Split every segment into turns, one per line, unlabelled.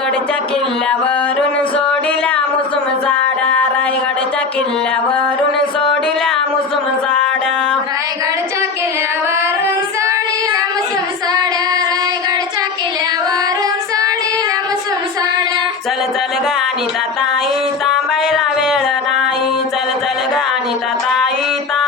रायगडच्या किल्ल्यावरून सोडिल्या मुसुम साड्या रायगडच्या किल्ल्यावरून सोडिल्या मुसुम साड्या
रायगडच्या किल्ल्यावरून साडीला मुसुम साड्या रायगडच्या किल्ल्यावरून साडीला मुसुम साड्या
चल चल गाणी ताई तांबायला वेळ नाही. चल चल गाणी ताई तांबायला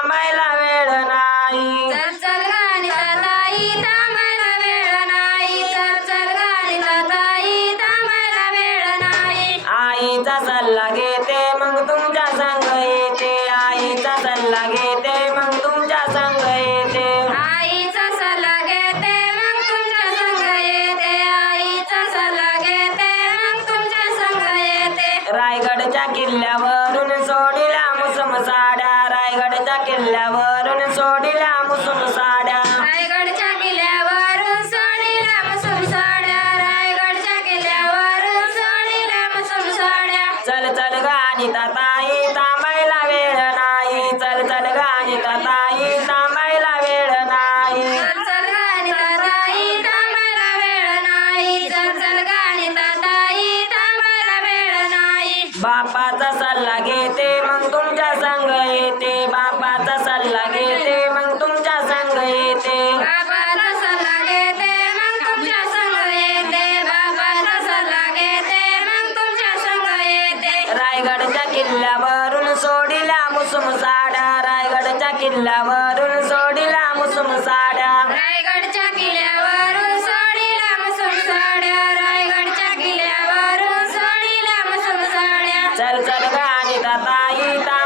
सल्ला घेते मग तुमच्या संग येते. आईचा सल्ला घेते मग तुमच्या संग येते.
आईचा सल्ला घेते मग तुमच्या संग येते. आईचा सल्ला घेते मग तुमच्या संग येते.
रायगडच्या किल्ल्यावरून सोडिल्या मुसम साड्या रायगडच्या किल्ल्यावरून सोडिल्या चल गाणी ताई तांबायला वेळ नाही. चल चल गाणी ताई तांबायला वेळ नाही.
चल चल गाणी ताई थांबायला वेळ नाही. चल चल गाणी ताई थांबायला वेळ नाही.
बापाचा सल्ला घेते मग तुमच्या संग येते. बापाचा रायगडच्या किल्ल्यावरून सोडिल्या मुसुम साड्या रायगडच्या किल्ल्यावरून सोडिल्या मुसुम साड्या
रायगडच्या किल्ल्यावरून सोडीला मुसुम साड्या रायगडच्या किल्ल्यावरून सोडीला मुसुम साड्या
चल चल गाणी ताई तांबायला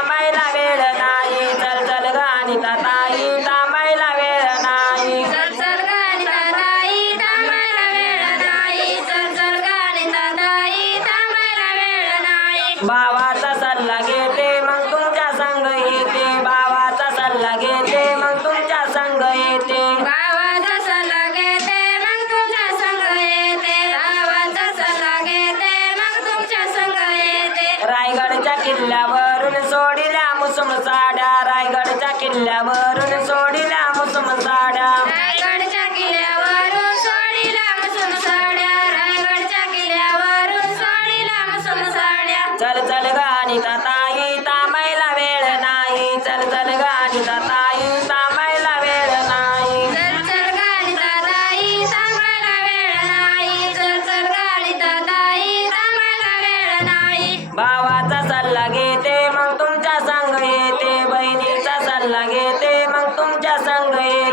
भावाचा सल्ला घेते मग तुमच्या संग येते. भावाचा सल्ला घेते मग तुमच्या संग येते.
गावाचा सल्ला घेते मग तुमच्या संग येते. सल्ला घेते मग तुमच्या संग येते.
रायगडच्या किल्ल्यावरून सोडिल्या मुसुम साड्या रायगडच्या किल्ल्यावरून सोडिल्या चल गाणी ताई तांबायला वेळ नाही. चल चल गाणी ताई